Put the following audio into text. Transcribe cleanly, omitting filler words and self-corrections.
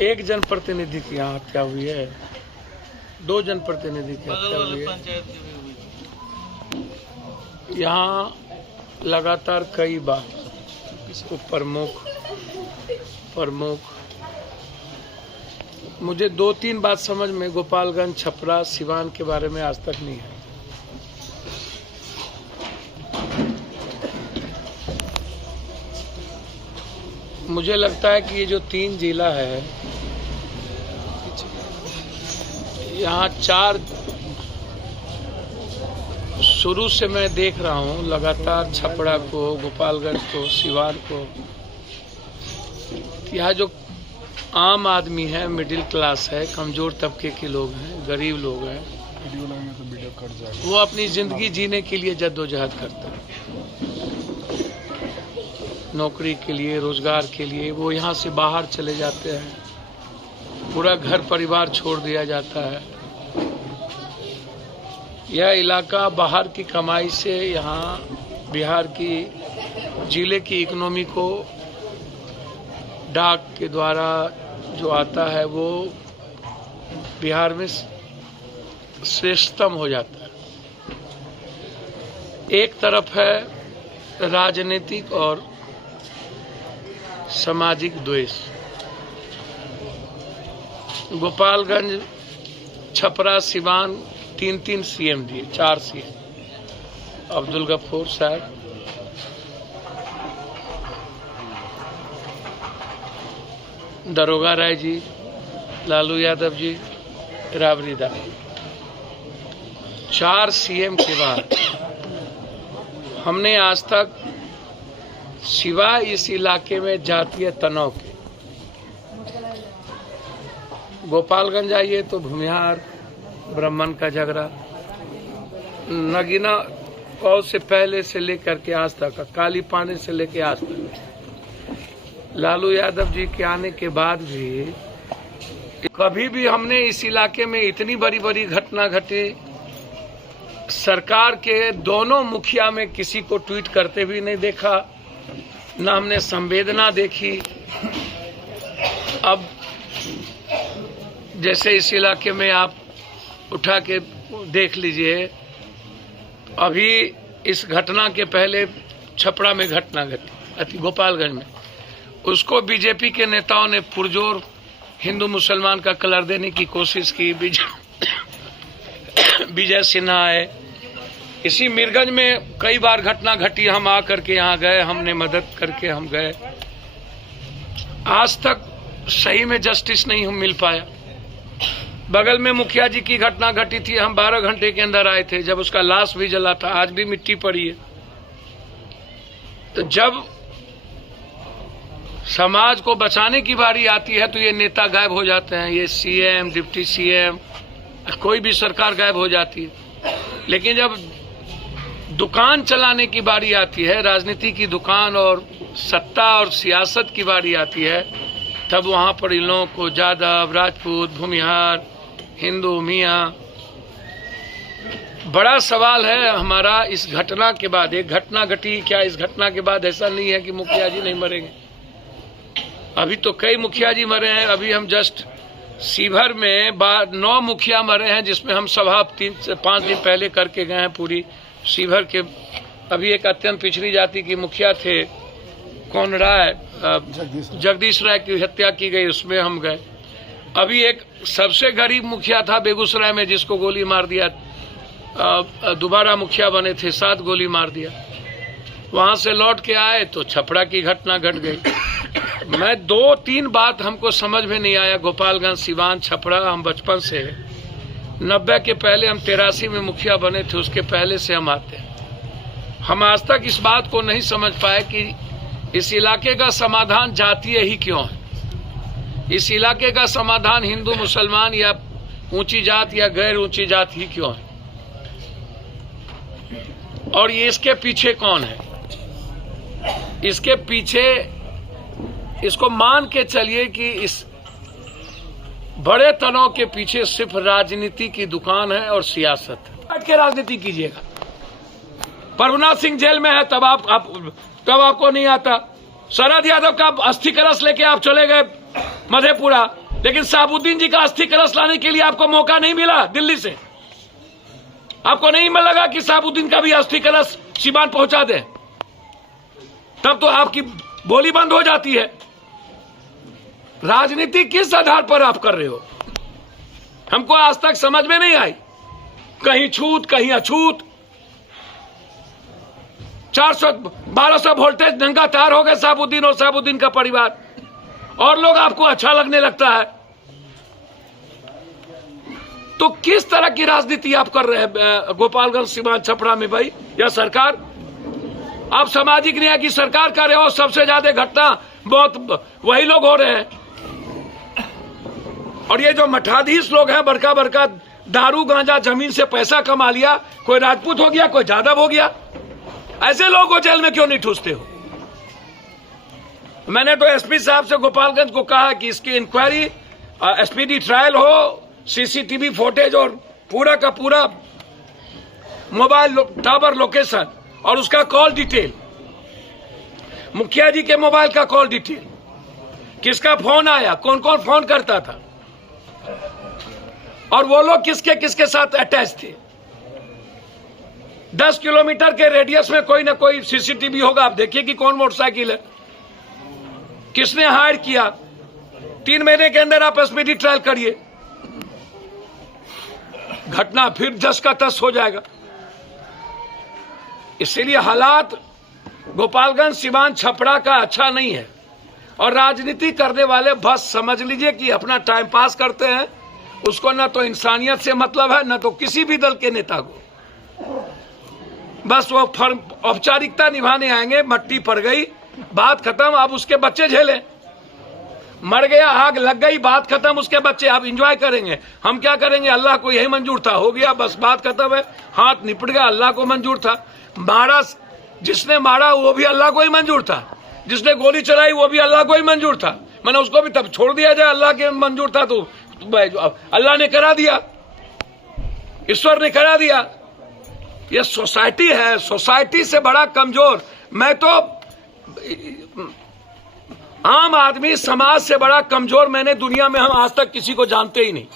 एक जनप्रतिनिधि की यहाँ हत्या हुई है, 2 जनप्रतिनिधि की हत्या हुई है। यहाँ लगातार कई बार प्रमुख मुझे 2-3 बात समझ में गोपालगंज, छपरा, सिवान के बारे में आज तक नहीं है। मुझे लगता है कि ये जो 3 जिला है, यहाँ 4 शुरू से मैं देख रहा हूँ लगातार, छपरा को, गोपालगंज को, सिवान को। यहाँ जो आम आदमी है, मिडिल क्लास है, कमजोर तबके के लोग हैं, गरीब लोग हैं, वो अपनी जिंदगी जीने के लिए जद्दोजहद करते हैं, नौकरी के लिए, रोजगार के लिए। वो यहाँ से बाहर चले जाते हैं, पूरा घर परिवार छोड़ दिया जाता है। यह इलाका बाहर की कमाई से यहाँ बिहार की जिले की इकोनॉमी को डाक के द्वारा जो आता है वो बिहार में श्रेष्ठतम हो जाता है। एक तरफ है राजनीतिक और सामाजिक द्वेष। गोपालगंज, छपरा, सिवान 3-3 सीएम दिए, 4 सीएम, अब्दुल गफूर साहब, दरोगा राय जी, लालू यादव जी, राबड़ी दास। 4 सीएम के बाद हमने आज तक सिवाय इस इलाके में जातीय तनाव के, गोपालगंज आइए तो भूमिहार, ब्राह्मण का झगड़ा, नगीना कौ से पहले से लेकर के आज तक, काली पानी से लेकर आज तक, लालू यादव जी के आने के बाद भी कभी भी हमने इस इलाके में इतनी बड़ी बड़ी घटना घटी, सरकार के दोनों मुखिया में किसी को ट्वीट करते भी नहीं देखा, न हमने संवेदना देखी। अब जैसे इस इलाके में आप उठा के देख लीजिए, अभी इस घटना के पहले छपरा में घटना घटी, गोपालगंज में, उसको बीजेपी के नेताओं ने पुरजोर हिंदू मुसलमान का कलर देने की कोशिश की। विजय सिन्हा है। इसी मीरगंज में कई बार घटना घटी, हम आ करके यहाँ गए, हमने मदद करके हम गए। आज तक सही में जस्टिस नहीं मिल पाया। बगल में मुखिया जी की घटना घटी थी, हम 12 घंटे के अंदर आए थे, जब उसका लाश भी जला था, आज भी मिट्टी पड़ी है। तो जब समाज को बचाने की बारी आती है तो ये नेता गायब हो जाते हैं, ये सीएम, डिप्टी सीएम, कोई भी सरकार गायब हो जाती है। लेकिन जब दुकान चलाने की बारी आती है, राजनीति की दुकान और सत्ता और सियासत की बारी आती है, तब वहां पर इन लोगों को यादव, राजपूत, भूमिहार, हिंदू, मियाँ। बड़ा सवाल है हमारा इस घटना के बाद। एक घटना घटी, क्या इस घटना के बाद ऐसा नहीं है कि मुखिया जी नहीं मरेंगे? अभी तो कई मुखिया जी मरे हैं। अभी हम जस्ट सीभर में 9 मुखिया मरे हैं, जिसमें हम सभा 3 से 5 दिन पहले करके गए हैं पूरी सीभर के। अभी एक अत्यंत पिछड़ी जाति की मुखिया थे, कौन राय, जगदीश राय की हत्या की गई, उसमें हम गए। अभी एक सबसे गरीब मुखिया था बेगूसराय में, जिसको गोली मार दिया, दोबारा मुखिया बने थे, 7 गोली मार दिया। वहां से लौट के आए तो छपरा की घटना घट गई। मैं 2-3 बात हमको समझ में नहीं आया। गोपालगंज, सिवान, छपरा, हम बचपन से 90 के पहले, हम 83 में मुखिया बने थे, उसके पहले से हम आते हैं। हम आज तक इस बात को नहीं समझ पाए कि इस इलाके का समाधान जातीय ही क्यों है। इस इलाके का समाधान हिंदू मुसलमान या ऊंची जात या गैर ऊंची जात ही क्यों है, और ये इसके पीछे कौन है? इसके पीछे इसको मान के चलिए कि इस बड़े तनाव के पीछे सिर्फ राजनीति की दुकान है और सियासत है। बैठ के राजनीति कीजिएगा। प्रभुनाथ सिंह जेल में है, तब आपको नहीं आता। शरद यादव का अस्थि कलश लेके आप चले गए मधेपुरा, लेकिन शहाबुद्दीन जी का अस्थि कलश लाने के लिए आपको मौका नहीं मिला दिल्ली से। आपको नहीं लगा कि शहाबुद्दीन का भी अस्थि कलश सीवान पहुंचा दे, तब तो आपकी बोली बंद हो जाती है। राजनीति किस आधार पर आप कर रहे हो, हमको आज तक समझ में नहीं आई। कहीं छूत कहीं अछूत, 400-1200 वोल्टेज नंगा तार हो गए शहाबुद्दीन और शहाबुद्दीन का परिवार, और लोग आपको अच्छा लगने लगता है। तो किस तरह की राजनीति आप कर रहे हैं गोपालगंज सीवान छपरा में भाई? या सरकार, आप सामाजिक न्याय की सरकार कर रहे हो, सबसे ज्यादा घटना बहुत वही लोग हो रहे हैं। और ये जो मठाधीश लोग हैं, बड़का बड़का दारू गांजा जमीन से पैसा कमा लिया, कोई राजपूत हो गया कोई यादव हो गया, ऐसे लोगों को जेल में क्यों नहीं ठूसते हो? मैंने तो एसपी साहब से गोपालगंज को कहा कि इसकी इंक्वायरी, एसपीडी ट्रायल हो, सीसीटीवी फुटेज और पूरा का पूरा मोबाइल टावर लोकेशन और उसका कॉल डिटेल, मुखिया जी के मोबाइल का कॉल डिटेल, किसका फोन आया, कौन कौन फोन करता था, और वो लोग किसके किसके साथ अटैच थे। 10 किलोमीटर के रेडियस में कोई ना कोई सीसीटीवी होगा। आप देखिए कि कौन मोटरसाइकिल है, किसने हायर किया। 3 महीने के अंदर आप एसपीडी ट्रायल करिए, घटना फिर जस का तस हो जाएगा। इसीलिए हालात गोपालगंज सीवान छपरा का अच्छा नहीं है, और राजनीति करने वाले बस समझ लीजिए कि अपना टाइम पास करते हैं, उसको ना तो इंसानियत से मतलब है, ना तो किसी भी दल के नेता को। बस वो औपचारिकता निभाने आएंगे, मट्टी पड़ गई बात खत्म, अब उसके बच्चे झेलें। मर गया, आग लग गई, बात खत्म, उसके बच्चे अब एंजॉय करेंगे। हम क्या करेंगे, अल्लाह को यही मंजूर था, हो गया, बस बात खत्म है, हाथ निपट गया, अल्लाह को मंजूर था। मारा, जिसने मारा वो भी अल्लाह को ही मंजूर था, जिसने गोली चलाई वो भी अल्लाह को ही मंजूर था। मैंने उसको भी तब छोड़ दिया जाए, अल्लाह के मंजूर था तो अल्लाह ने करा दिया, ईश्वर ने करा दिया। ये सोसाइटी है, सोसाइटी से बड़ा कमजोर, मैं तो आम आदमी समाज से बड़ा कमजोर मैंने दुनिया में हम आज तक किसी को जानते ही नहीं।